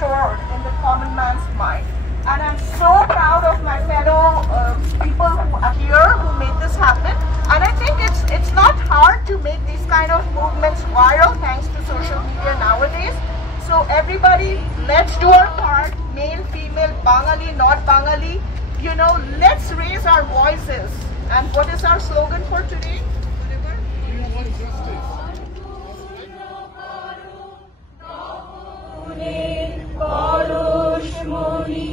stored in the common man's mind. And I'm so proud of my fellow people who are here who made this happen. And I think it's not hard to make these kind of movements viral thanks to social media nowadays. So everybody, let's do our part, male, female, Bangali, not Bangali. You know, let's raise our voices. And what is our slogan for today? We want justice. Poroshmoni